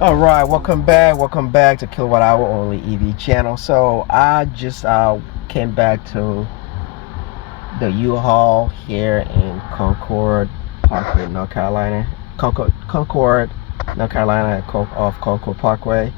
All right, welcome back to KwhOnlyEv channel. So I just came back to the U-Haul here in Parkway, North Carolina. Concord, North Carolina, off Concord Parkway.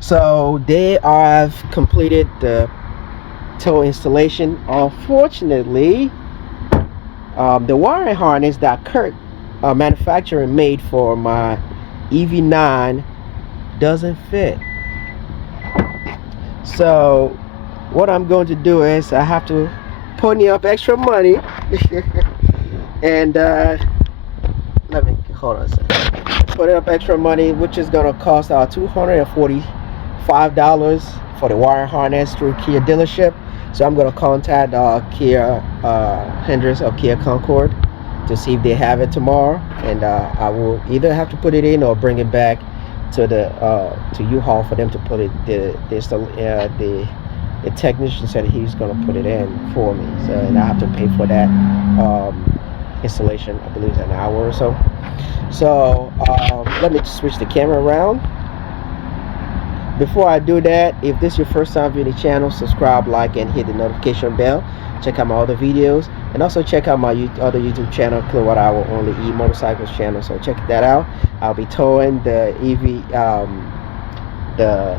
So they have completed the tow installation. Unfortunately, the wiring harness that Kurt manufacturer made for my EV9 doesn't fit. So what I'm going to do is I have to pony up extra money and let me hold on a second. Put up extra money, which is gonna cost $245 for the wire harness through Kia dealership. So I'm gonna contact Kia Hendricks or Kia Concord to see if they have it tomorrow, and I will either have to put it in or bring it back to the to U-Haul for them to put it. The technician said he's gonna put it in for me, so and I have to pay for that installation. I believe it's an hour or so. So let me switch the camera around. Before I do that, if this is your first time viewing the channel, subscribe, like, and hit the notification bell. Check out my other videos, and also check out my other YouTube channel, KwhOnlyEv Motorcycles channel. So check that out. I'll be towing the the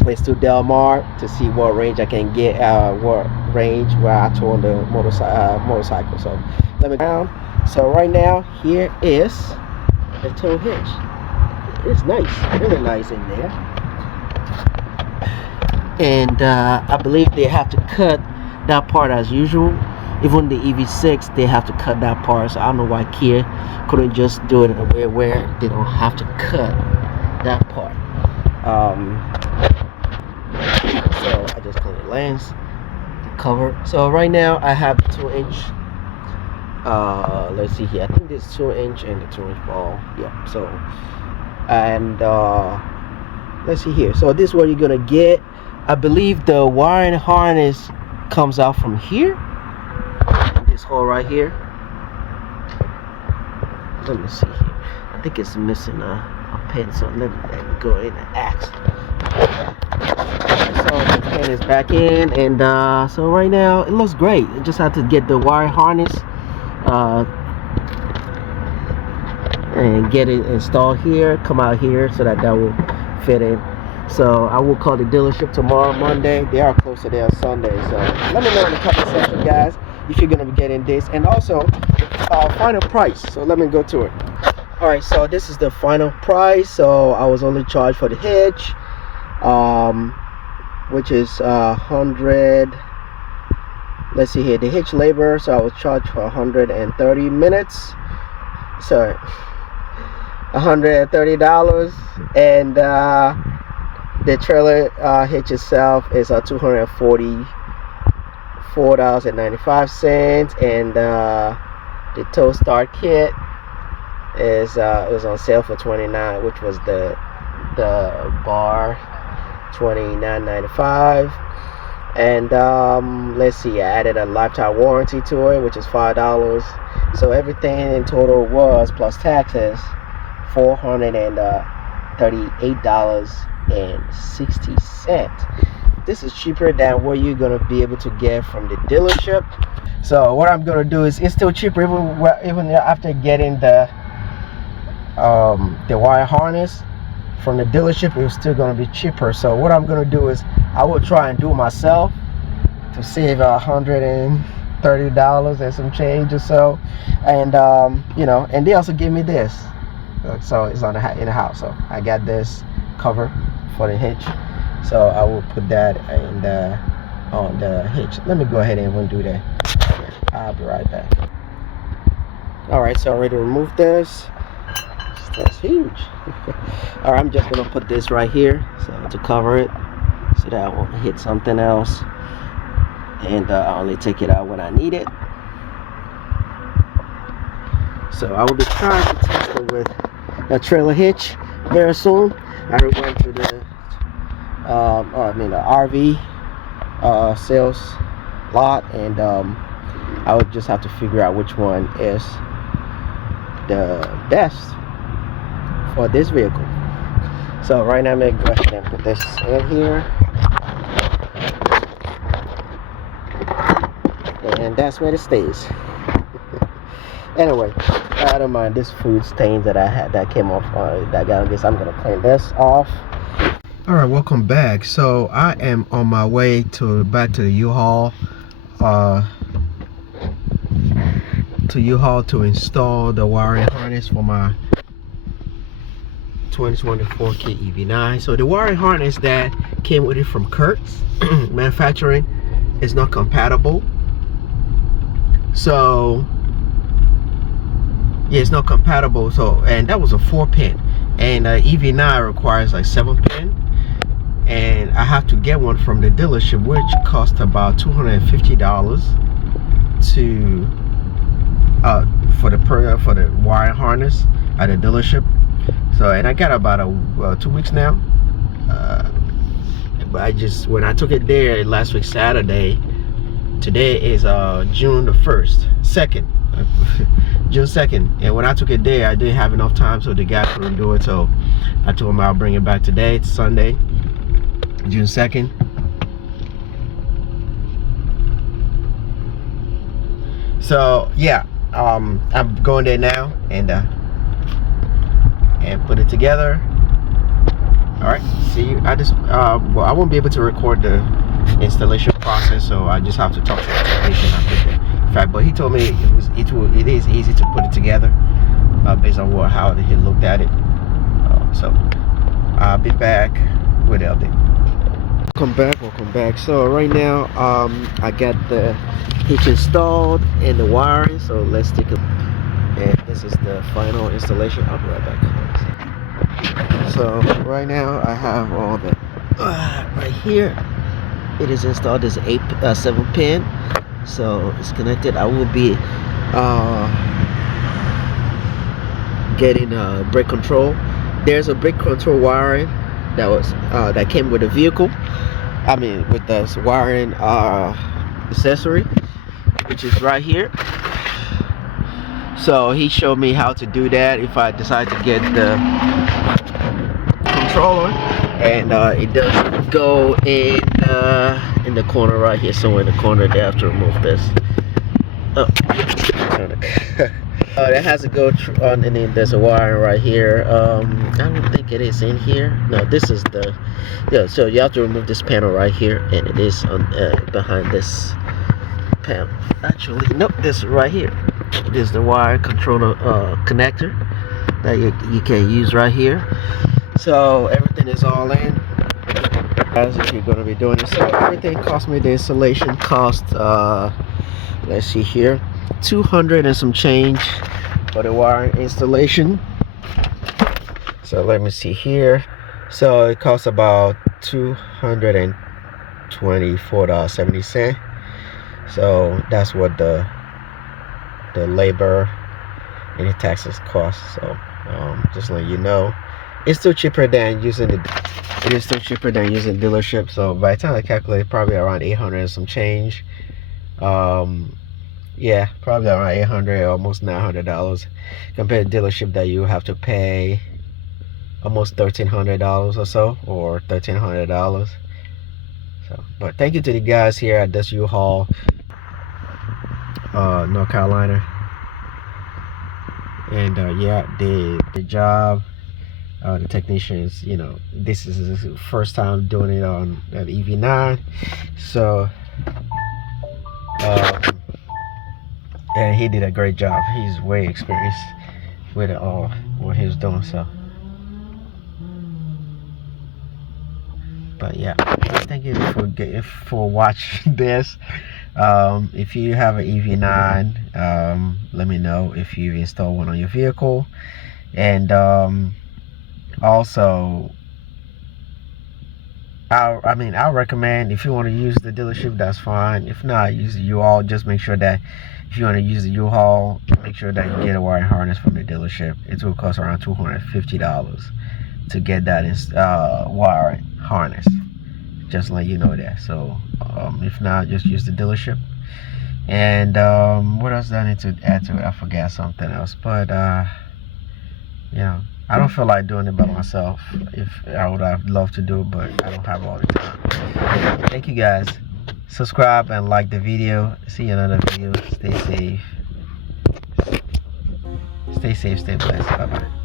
place to Del Mar to see what range I can get, what range where I tow the motorcycle. So let me down. So right now, here is the tow hitch. It's nice, really nice in there. And I believe they have to cut that part as usual. Even the EV6, they have to cut that part. So I don't know why Kia couldn't just do it in a way where they don't have to cut that part. So I just cleaned the lens, the cover. So right now I have 2-inch. Let's see here. I think this 2-inch and the 2-inch ball. Yeah. So and let's see here. So this is what you're gonna get. I believe the wiring harness comes out from here, this hole right here. Let me see here. I think it's missing a pin, so let me go in and ask. So the pin is back in, and so right now it looks great. I just have to get the wire harness and get it installed here, come out here, so that will fit in. So I will call the dealership tomorrow, Monday. They are closed today on Sunday. So let me know in the comment section, guys, if you're gonna be getting this, and also final price. So let me go to it. All right, so this is the final price. So I was only charged for the hitch, which is 100. Let's see here, the hitch labor. So I was charged for 130 minutes. Sorry, $130, and the trailer hitch itself is $244.95, and the tow start kit is it was on sale for $29, which was the bar $29.95, and let's see, I added a lifetime warranty to it, which is $5. So everything in total was, plus taxes, $438.60. This is cheaper than what you're gonna be able to get from the dealership. So what I'm gonna do is, it's still cheaper even after getting the wire harness from the dealership. It's still gonna be cheaper. So what I'm gonna do is I will try and do it myself to save $130 and some change or so. And you know, and they also give me this. So it's in the house. So I got this cover for the hitch. So I will put that in on the hitch. Let me go ahead and undo that. I'll be right back. All right, so I already removed this. That's huge. All right, I'm just gonna put this right here, so to cover it, so that I won't hit something else, and I only take it out when I need it. So I will be trying to test it with a trailer hitch very soon. I went to the the RV sales lot, and I would just have to figure out which one is the best for this vehicle. So right now I'm gonna go ahead and put this in here, and that's where it stays. Anyway, I don't mind this food stains that I had that came off that got on this. I'm gonna clean this off. All right, welcome back. So I am on my way back to the U-Haul to install the wiring harness for my 2024 KIA EV9. So the wiring harness that came with it from Kurtz manufacturing is not compatible. So yeah, it's not compatible. So, and that was a 4-pin, and EV9 requires like 7-pin, and I have to get one from the dealership, which cost about $250 to for the wire harness at the dealership. So, and I got about 2 weeks now, but when I took it there last week Saturday, today is June the 2nd June 2nd, and when I took it there I didn't have enough time, so the guy couldn't do it, so I told him I'll bring it back today. It's Sunday, June 2nd. So yeah, I'm going there now and put it together. All right, see you. Well, I won't be able to record the installation process, so I just have to talk to the technician after the fact. But he told me it is easy to put it together based on how he looked at it. So I'll be back with the update. Welcome back. So right now I got the hitch installed and the wiring, so let's take a, and this is the final installation. I'll be right back. So right now I have all the right here. It is installed as 7-pin, so it's connected. I will be getting brake control. There's a brake control wiring that came with the vehicle. I mean, with the wiring accessory, which is right here. So he showed me how to do that if I decide to get the controller, and it does go in the corner right here, somewhere in the corner. They have to remove this. Oh, that has to go on, and then there's a wire right here. I don't think it is in here. No, this is the, yeah. So you have to remove this panel right here, and it is on behind this panel. Actually, nope, this is right here. This is the wire controller connector that you can use right here. So everything is all in, as if you're going to be doing it. So everything cost me, the installation cost, let's see here, 200 and some change for the wire installation. So let me see here. So it costs about $224.70. So that's what the labor and the taxes cost. So just letting you know, it's still cheaper than using dealership. So by the time I calculate, probably around 800 and some change. Yeah, probably around 800, almost $900 compared to dealership that you have to pay almost $1,300 or so, or $1,300. So, but thank you to the guys here at this U-Haul, North Carolina, and yeah, the job. The technicians, you know, this is his first time doing it on an EV9, so and he did a great job. He's way experienced with it all, what he was doing. So, but yeah, thank you for watching this. If you have an EV9, let me know if you install one on your vehicle, and also I recommend, if you want to use the dealership, that's fine. If not, use the U-Haul. Just make sure that if you want to use the U-Haul, make sure that you get a wiring harness from the dealership. It will cost around $250 to get that wiring harness. Just let you know that. So if not, just use the dealership. And what else do I need to add to it? I forgot something else, but yeah. I don't feel like doing it by myself. If I would have loved to do it, but I don't have all the time. Thank you guys. Subscribe and like the video. See you in another video. Stay safe. Stay safe, stay blessed. Bye bye.